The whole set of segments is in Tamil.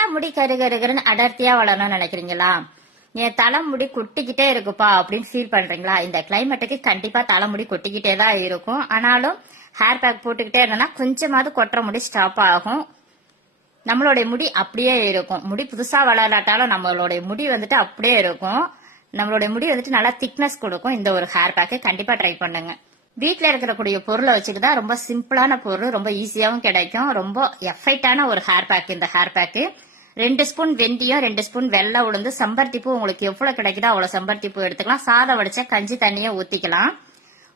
தலைமுடி கருகருன்னு அடர்த்தியா வளரணும்னு நினைக்கிறீங்களா? என் தலைமுடி கொட்டிக்கிட்டே இருக்குப்பா அப்படின்னு ஃபீல் பண்றீங்களா? இந்த கிளைமேட்டுக்கு கண்டிப்பா தலைமுடி கொட்டிக்கிட்டே தான் இருக்கும். ஆனாலும் ஹேர் பேக் போட்டுக்கிட்டே இருந்தோம்னா கொஞ்சமாவது கொட்டுற முடி ஸ்டாப் ஆகும். நம்மளுடைய முடி அப்படியே இருக்கும். முடி புதுசா வளராட்டாலும் நம்மளுடைய முடி வந்துட்டு அப்படியே இருக்கும். நம்மளுடைய முடி வந்துட்டு நல்லா திக்னஸ் கொடுக்கும். இந்த ஒரு ஹேர் பேக்கு கண்டிப்பா ட்ரை பண்ணுங்க. வீட்டில் இருக்கக்கூடிய பொருளை வச்சுட்டு தான் ரொம்ப சிம்பிளான பொருள், ரொம்ப ஈஸியாகவும் கிடைக்கும். ரொம்ப எஃபெக்டான ஒரு ஹேர் பேக் இந்த ஹேர் பேக்கு. 2 ஸ்பூன் வெந்தயம், 2 ஸ்பூன் வெள்ளை உளுந்து, செம்பருத்தி பூ உங்களுக்கு எவ்வளவு கிடைக்குதோ அவ்வளவு செம்பருத்தி பூ எடுத்துக்கலாம். சாதம் வடிச்ச கஞ்சி தண்ணியை ஊத்திக்கலாம்.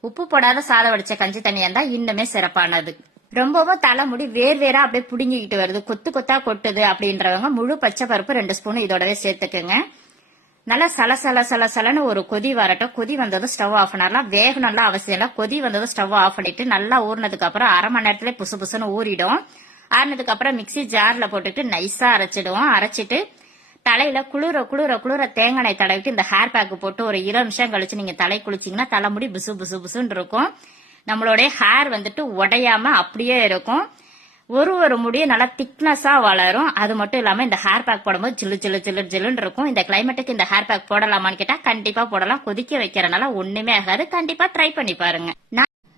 உப்பு போடாத சாதம் வடிச்ச கஞ்சி தண்ணியா இருந்தா இன்னுமே சிறப்பானது. ரொம்பவும் தலைமுடி வேறா அப்படியே புடுங்கிக்கிட்டு வருது, கொத்து கொத்தா கொட்டுது அப்படின்றவங்க முழு பச்சை பருப்பு 2 ஸ்பூன் இதோடவே சேர்த்துக்குங்க. நல்லா சலன்னு ஒரு கொதி வரட்டும். கொதி வந்ததும் ஸ்டவ் ஆஃப் பண்ணலாம். வேகணும்லாம் அவசியம் இல்லை. கொதி வந்ததும் ஸ்டவ் ஆஃப் பண்ணிட்டு நல்லா ஊறினதுக்கு அப்புறம் அரை மணி நேரத்துல புசுன்னு ஊறிடும். ஆறினதுக்கு அப்புறம் மிக்சி ஜார்ல போட்டுட்டு நைஸா அரைச்சிடுவோம். அரைச்சிட்டு தலையில குளிர தேங்காய் எண்ணெய் தடவிட்டு இந்த ஹேர் பேக் போட்டு ஒரு 20 நிமிஷம் கழிச்சு நீங்க தலை குளிச்சிங்கன்னா தலைமுடி புசுன்னு இருக்கும். நம்மளுடைய ஹேர் வந்துட்டு உடையாம அப்படியே இருக்கும். ஒரு முடியும் நல்லா திக்னஸா வளரும். அது மட்டும் இல்லாம இந்த ஹேர் பேக் போடும்போது ஜில்லுன்னு இருக்கும். இந்த கிளைமேட்டுக்கு இந்த ஹேர் பேக் போடலாமான்னு கேட்டா கண்டிப்பா போடலாம். கொதிக்க வைக்கிறனால ஒண்ணுமே ஆகாது. கண்டிப்பா ட்ரை பண்ணி பாருங்க.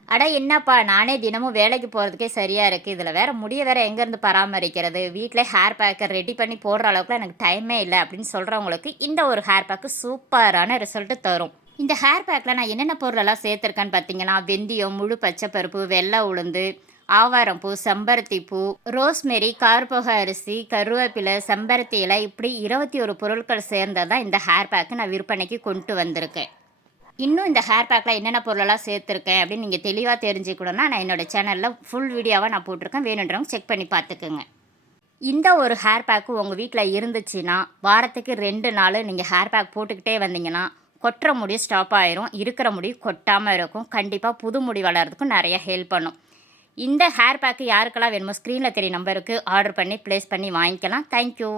அட என்னப்பா, நானே தினமும் வேலைக்கு போறதுக்கே சரியா இருக்கு, இதுல வேற முடிய வேற எங்க இருந்து பராமரிக்கிறது, வீட்டுல ஹேர் பேக்கை ரெடி பண்ணி போடுற அளவுக்கு எனக்கு டைமே இல்லை அப்படின்னு சொல்றவங்களுக்கு இந்த ஒரு ஹேர் பேக்கு சூப்பரான ரிசல்ட் தரும். இந்த ஹேர் பேக்கில் நான் என்னென்ன பொருளெல்லாம் சேர்த்துருக்கேன்னு பார்த்தீங்கன்னா, வெந்தயம், முழு பச்சை பருப்பு, வெள்ளை உளுந்து, ஆவாரம்பூ, செம்பருத்தி பூ, ரோஸ்மெரி, கார்போக அரிசி, கருவேப்பிலை, செம்பருத்தி இலை, இப்படி 21 பொருட்கள் சேர்ந்ததான் இந்த ஹேர் பேக்கு நான் விற்பனைக்கு கொண்டு வந்திருக்கேன். இன்னும் இந்த ஹேர் பேக்கில் என்னென்ன பொருளெல்லாம் சேர்த்துருக்கேன் அப்படின்னு நீங்கள் தெளிவாக தெரிஞ்சுக்கணுன்னா நான் என்னோடய சேனலில் ஃபுல் வீடியோவாக நான் போட்டிருக்கேன். வேணுன்றவங்க செக் பண்ணி பார்த்துக்குங்க. இந்த ஒரு ஹேர் பேக்கு உங்கள் வீட்டில் இருந்துச்சுன்னா வாரத்துக்கு 2 நாள் நீங்கள் ஹேர் பேக் போட்டுக்கிட்டே வந்தீங்கன்னா கொட்டுற முடி ஸ்டாப் ஆயிரும். இருக்கிற முடி கொட்டாமல் இருக்கும். கண்டிப்பாக புது முடி வளர்கிறதுக்கும் நிறைய ஹெல்ப் பண்ணும். இந்த ஹேர் பேக்கு யாருக்கெல்லாம் வேணுமோ ஸ்க்ரீனில் தெரிய நம்பருக்கு ஆர்டர் பண்ணி ப்ளேஸ் பண்ணி வாங்கிக்கலாம். தேங்க்யூ.